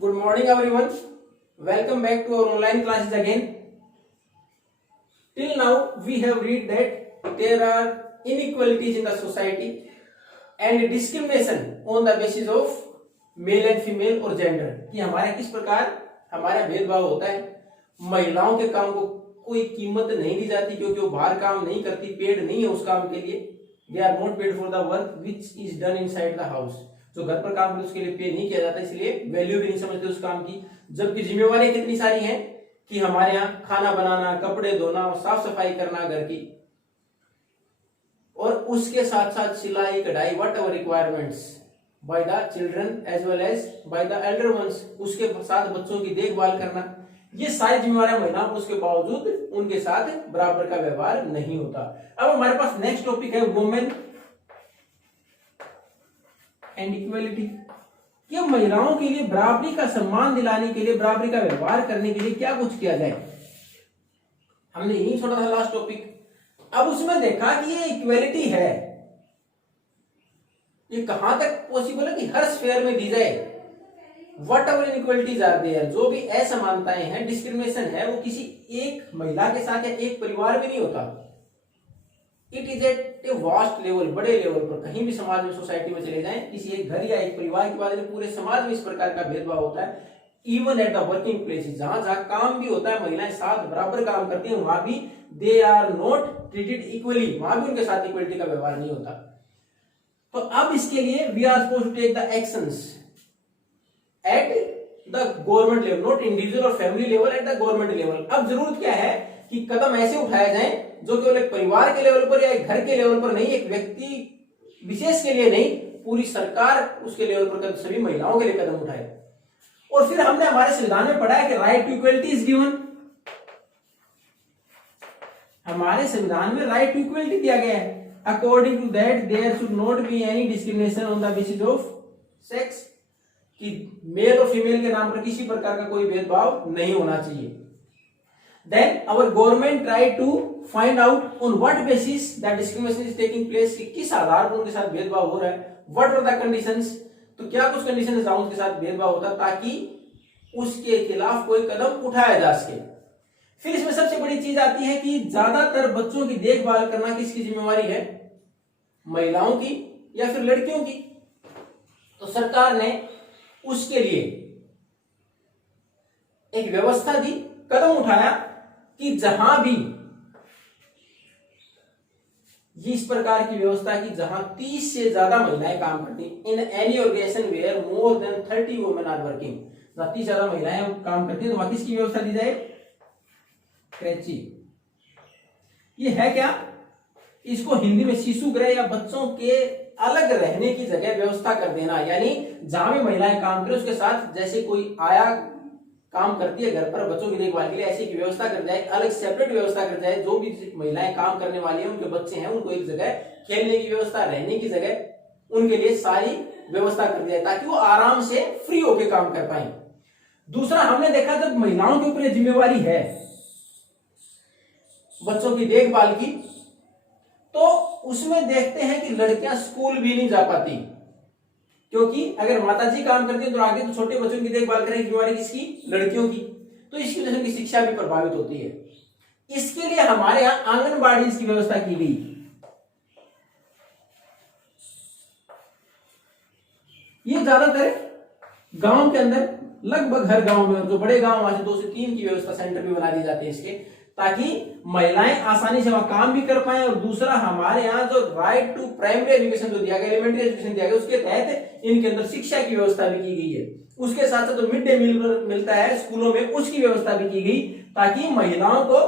Good morning, everyone. Welcome back to our online classes again. Till now, we have read that there are inequalities in the society and discrimination on the basis of male and female और gender कि हमारे किस प्रकार हमारा भेदभाव होता है। महिलाओं के काम को कोई कीमत नहीं दी जाती क्योंकि वो बाहर काम नहीं करती, पेड नहीं है उस काम के लिए। They are not paid for the work which is done inside the house. जो घर पर काम करते उसके लिए पे नहीं किया जाता, इसलिए वैल्यू भी नहीं समझते उस काम की। जबकि जिम्मेवारी कितनी सारी हैं कि हमारे यहाँ खाना बनाना, कपड़े धोना और साफ सफाई करना घर की, और उसके साथ साथ सिलाई कढ़ाई whatever requirements by the children as well as by the elder ones, उसके साथ बच्चों की देखभाल करना, ये सारी जिम्मेवारियां महिलाओं को, उसके बावजूद उनके साथ बराबर का व्यवहार नहीं होता। अब हमारे पास नेक्स्ट टॉपिक है वुमेन एंड इक्वलिटी। कि महिलाओं के लिए बराबरी का सम्मान दिलाने के लिए, बराबरी का व्यवहार करने के लिए क्या कुछ किया जाए। हमने यही छोड़ा था लास्ट टॉपिक। अब उसमें देखा कि ये इक्वलिटी है, ये कहां तक पॉसिबल है कि हर स्फेयर में दी जाए। Whatever inequalities are there, जो भी असमानताएं हैं, डिस्क्रिमिनेशन है, वो किसी एक महिला के साथ या एक परिवार में नहीं होता। It is at a vast level, बड़े लेवल पर। कहीं भी समाज में, सोसाइटी में चले जाएं, किसी एक घर या एक परिवार की बात नहीं, पूरे समाज में इस प्रकार का भेदभाव होता है। Even at the working places, जहां जहां काम भी होता है, महिलाएं साथ बराबर काम करती हैं, वहां भी they are not treated equally, वहां भी उनके साथ इक्वलिटी का व्यवहार नहीं होता। तो अब इसके लिए we are supposed to take the actions at the government level, not individual और family level, at the government level. अब जरूरत क्या है कि कदम ऐसे उठाए जाएं जो केवल एक परिवार के लेवल पर या एक घर के लेवल पर नहीं, एक व्यक्ति विशेष के लिए नहीं, पूरी सरकार उसके लेवल पर सभी महिलाओं के लिए कदम उठाए। और फिर हमने हमारे संविधान में पढ़ा है कि right to equality is given. हमारे संविधान में राइट टू इक्वलिटी दिया गया है। According to that there should not be any discrimination on the basis of sex, कि मेल और फीमेल के नाम पर किसी प्रकार का कोई भेदभाव नहीं होना चाहिए। Then our government try to find out on what basis that discrimination is taking place, कि किस आधार पर उनके साथ भेदभाव हो रहा है। What are the conditions, तो क्या कुछ कंडीशंस रहा उनके साथ भेदभाव होता ताकि उसके खिलाफ कोई कदम उठाया जा सके। फिर इसमें सबसे बड़ी चीज आती है कि ज्यादातर बच्चों की देखभाल करना किसकी जिम्मेवारी है, महिलाओं की या फिर लड़कियों की। तो सरकार ने उसके लिए एक व्यवस्था दी, कदम उठाया कि जहां भी ये इस प्रकार की व्यवस्था की जहां 30 से ज्यादा महिलाएं काम करती, in any organisation where more than 30 women are working, जहां 30 ज्यादा महिलाएं काम करती हैं, तो वहां किसकी व्यवस्था दी जाए, क्रेची। ये है क्या, इसको हिंदी में शिशु गृह या बच्चों के अलग रहने की जगह व्यवस्था कर देना। यानी जहां भी महिलाएं काम करें उसके साथ जैसे कोई आया काम करती है घर पर बच्चों की देखभाल के लिए, ऐसी की व्यवस्था कर जाए, अलग सेपरेट व्यवस्था कर जाए। जो भी महिलाएं काम करने वाली हैं, उनके बच्चे हैं, उनको एक जगह खेलने की व्यवस्था, रहने की जगह, उनके लिए सारी व्यवस्था कर दी जाए ताकि वो आराम से फ्री होकर काम कर पाए। दूसरा, हमने देखा जब महिलाओं के ऊपर जिम्मेवारी है बच्चों की देखभाल की, तो उसमें देखते हैं कि लड़कियां स्कूल भी नहीं जा पाती, क्योंकि अगर माताजी काम करती है तो आगे तो छोटे बच्चों की देखभाल करें, जिम्मेवारी किसकी, लड़कियों की। तो इसकी वजह से उनकी शिक्षा भी प्रभावित होती है। इसके लिए हमारे यहां आंगनबाड़ी की व्यवस्था की गई। ये ज्यादातर गांव के अंदर, लगभग हर गांव में, और जो बड़े गांव वहां से 2 से 3 की व्यवस्था सेंटर भी बना दी जाती है इसके, ताकि महिलाएं आसानी से वहां काम भी कर पाए। और दूसरा, हमारे यहाँ जो राइट टू प्राइमरी एजुकेशन जो दिया गया, एलिमेंट्री एजुकेशन दिया गया, उसके तहत इनके अंदर शिक्षा की व्यवस्था भी की गई है। उसके साथ साथ जो मिड डे मील मिलता है स्कूलों में, उसकी व्यवस्था भी की गई ताकि महिलाओं को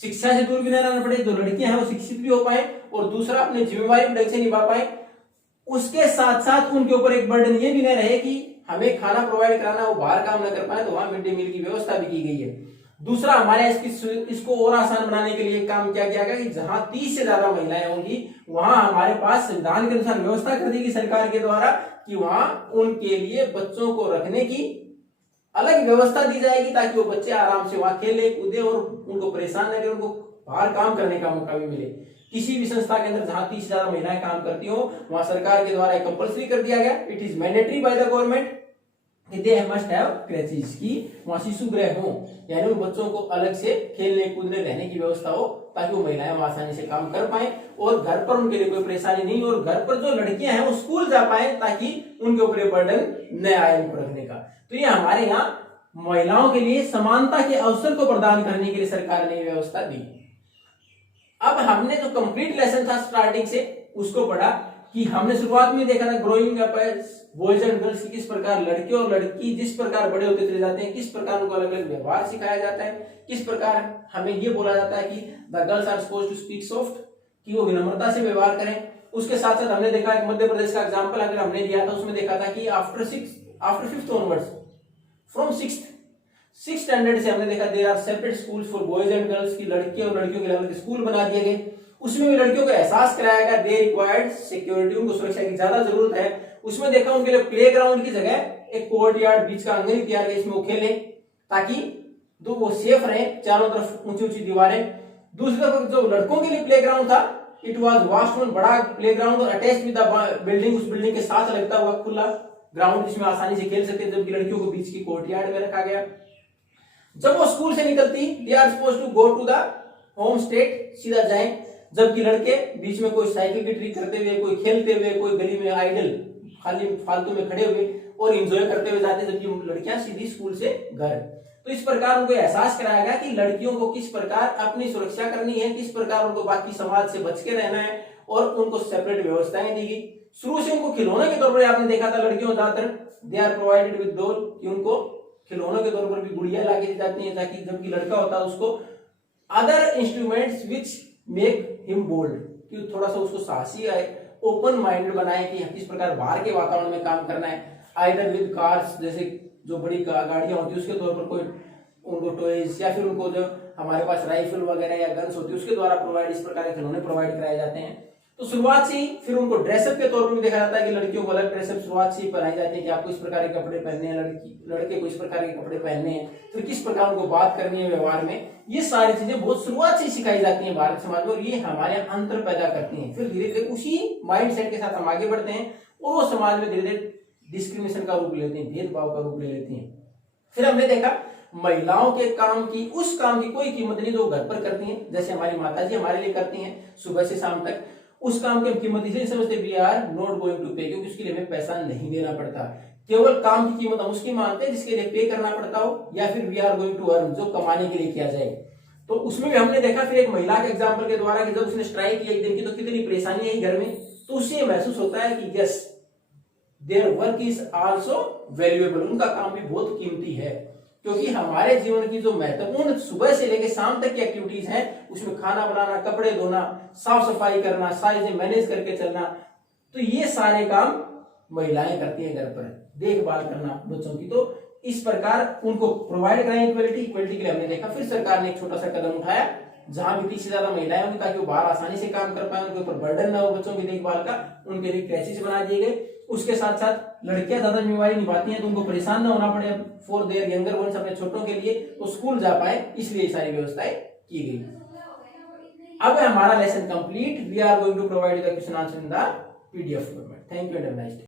शिक्षा से दूर भी न रहना पड़े, जो लड़कियां हैं वो शिक्षित भी हो पाए, और दूसरा अपनी जिम्मेवारी ढंग से निभा पाए। उसके साथ साथ उनके ऊपर एक बर्डन ये भी न रहे कि हमें खाना प्रोवाइड कराना, वो बाहर काम न कर पाए, तो वहां मिड डे मील की व्यवस्था भी की गई है। दूसरा, हमारे इसको और आसान बनाने के लिए काम क्या किया गया कि जहां 30 से ज्यादा महिलाएं होंगी, वहां हमारे पास संविधान के अनुसार व्यवस्था कर देगी सरकार के द्वारा कि वहां उनके लिए बच्चों को रखने की अलग व्यवस्था दी जाएगी ताकि वो बच्चे आराम से वहां खेले कूदे और उनको परेशान न करें, उनको बाहर काम करने का मौका भी मिले। किसी भी संस्था के अंदर जहां 30 से ज्यादा महिलाएं काम करती हो, वहां सरकार के द्वारा कंपल्सरी कर दिया गया, it is mandatory by the government they must have creches, की वहां शिशु गृह हो, यानी उन बच्चों को अलग से खेलने कूदने रहने की व्यवस्था हो ताकि वो महिलाएं आसानी से काम कर पाए और घर पर उनके लिए कोई परेशानी नहीं, और घर पर जो लड़कियां हैं वो स्कूल जा पाए ताकि उनके ऊपर बर्डन न आए उनको रखने का। तो ये हमारे यहाँ महिलाओं के लिए समानता के अवसर को प्रदान करने के लिए सरकार ने व्यवस्था दी। अब हमने जो कंप्लीट लेसन था स्टार्टिंग से उसको पढ़ा कि हमने शुरुआत में देखा था growing up as boys and girls की किस प्रकार लड़के और लड़की जिस प्रकार बड़े होते चले जाते हैं, किस प्रकार उनको अलग अलग व्यवहार सिखाया जाता है, किस प्रकार हमें ये बोला जाता है कि the girls are supposed to speak soft, कि वो विनम्रता से व्यवहार करें। उसके साथ साथ हमने देखा कि मध्य प्रदेश का एग्जाम्पल अगर हमने दिया था उसमें देखा था कि after 5th onwards from 6th standard से हमने देखा there are separate schools for boys and girls, की लड़के और लड़कियों के लिए अलग स्कूल बना दिए गए। उसमें भी लड़कियों को एहसास कराया गया दे रिक्वायर्ड सिक्योरिटी, उनको सुरक्षा की ज्यादा जरूरत है। उसमें देखा उनके लिए प्ले ग्राउंड की जगह एक कोर्ट यार्ड बीच का आंगन तैयार किया, इसमें वो खेले ताकि तो वो सेफ रहे, चारों तरफ ऊंची ऊंची दीवारें। दूसरी तरफ जो लड़कों के लिए प्ले ग्राउंड था इट वॉज वास्ट वन, बड़ा प्ले ग्राउंड और अटैच विद द बिल्डिंग, उस बिल्डिंग के साथ लगता हुआ खुला ग्राउंड जिसमें आसानी से खेल सकते, जबकि लड़कियों को बीच की कोर्ट यार्ड में रखा गया। जब वो स्कूल से निकलती they are supposed to go to the home state, सीधा जाएं, जबकि लड़के बीच में कोई साइकिल की ट्रिक करते हुए, कोई खेलते हुए, कोई गली में आइडल खाली फालतू में खड़े हुए और एंजॉय करते हुए जाते, जबकि लड़कियां सीधी स्कूल से घर। तो इस प्रकार उनको एहसास कराया गया कि लड़कियों को किस प्रकार अपनी सुरक्षा करनी है, किस प्रकार उनको बाकी समाज से बच के रहना है, और उनको सेपरेट व्यवस्थाएं दी गई। शुरू से उनको खिलौने के तौर पर आपने देखा था लड़कियों ज्यादातर they are provided with doll, कि उनको खिलौनों के तौर पर भी गुड़िया लाके दी जाती है, ताकि जबकि लड़का होता है उसको other instruments which make him bold, कि थोड़ा सा उसको साहसी आए, ओपन माइंडेड बनाए कि किस प्रकार बाहर के वातावरण में काम करना है। आइदर विद कार्स, जैसे जो बड़ी गाड़ियां होती है उसके तौर पर कोई उनको टॉयज, या फिर उनको जो हमारे पास राइफल वगैरह या गन्स होती है उसके द्वारा प्रोवाइड, इस प्रकार के खिलौने प्रोवाइड कराए जाते हैं। तो शुरुआत से ही फिर उनको ड्रेसअप के तौर पर भी देखा जाता है कि लड़कियों को अलग ड्रेसअप शुरुआत से ही पढ़ाई जाती है कि आपको इस प्रकार के कपड़े पहनने हैं, लड़के को इस प्रकार के कपड़े पहनने हैं, फिर किस प्रकार उनको बात करनी है व्यवहार में। ये सारी चीजें बहुत शुरुआत से सिखाई जाती हैं भारत समाज में, और ये हमारे अंतर पैदा करती हैं। फिर धीरे धीरे उसी माइंड सेट के साथ हम आगे बढ़ते हैं और वो समाज में धीरे धीरे डिस्क्रिमिनेशन का रूप लेते हैं, भेदभाव का रूप ले लेती हैं। फिर हमने देखा महिलाओं के काम की, उस काम की कोई कीमत नहीं जो घर पर करती हैं, जैसे हमारी माताजी हमारे लिए करती हैं सुबह से शाम तक, उस काम की कीमत इसलिए समझते we are not going to pay, क्योंकि उसके लिए हमें पैसा नहीं देना पड़ता। केवल काम की कीमत हम उसकी मानते हैं जिसके लिए पे करना पड़ता हो, या फिर we are going to earn, जो कमाने के लिए किया जाए। तो उसमें भी हमने देखा फिर एक महिला के एग्जाम्पल के द्वारा कि जब उसने स्ट्राइक किया एक दिन की तो कितनी परेशानी आई घर में, तो उससे महसूस होता है कि yes their work is also valuable, उनका काम भी बहुत कीमती है। क्योंकि हमारे जीवन की जो महत्वपूर्ण सुबह से लेकर शाम तक की एक्टिविटीज हैं उसमें खाना बनाना, कपड़े धोना, साफ सफाई करना, सारी चीजें मैनेज करके चलना, तो ये सारे काम महिलाएं करती हैं घर पर, देखभाल करना बच्चों की। तो इस प्रकार उनको प्रोवाइड कराएं इक्वलिटी के लिए हमने देखा। फिर सरकार ने एक छोटा सा कदम उठाया जहां भी 30 से ज्यादा महिलाएं होंगी ताकि वो बाहर आसानी से काम कर पाए, उनके ऊपर बर्डन ना हो बच्चों की देखभाल का, उनके लिए क्रैचेस बना दिए गए। उसके साथ साथ लड़कियां ज्यादा जिम्मेवारी निभाती हैं तो उनको परेशान ना होना पड़े फॉर देयर यंगर वंस, अपने छोटों के लिए वो स्कूल जा पाए, इसलिए सारी व्यवस्थाएं की गई। अब हमारा lesson complete, we are going to provide the question answer in the PDF format. Thank you and have a nice day.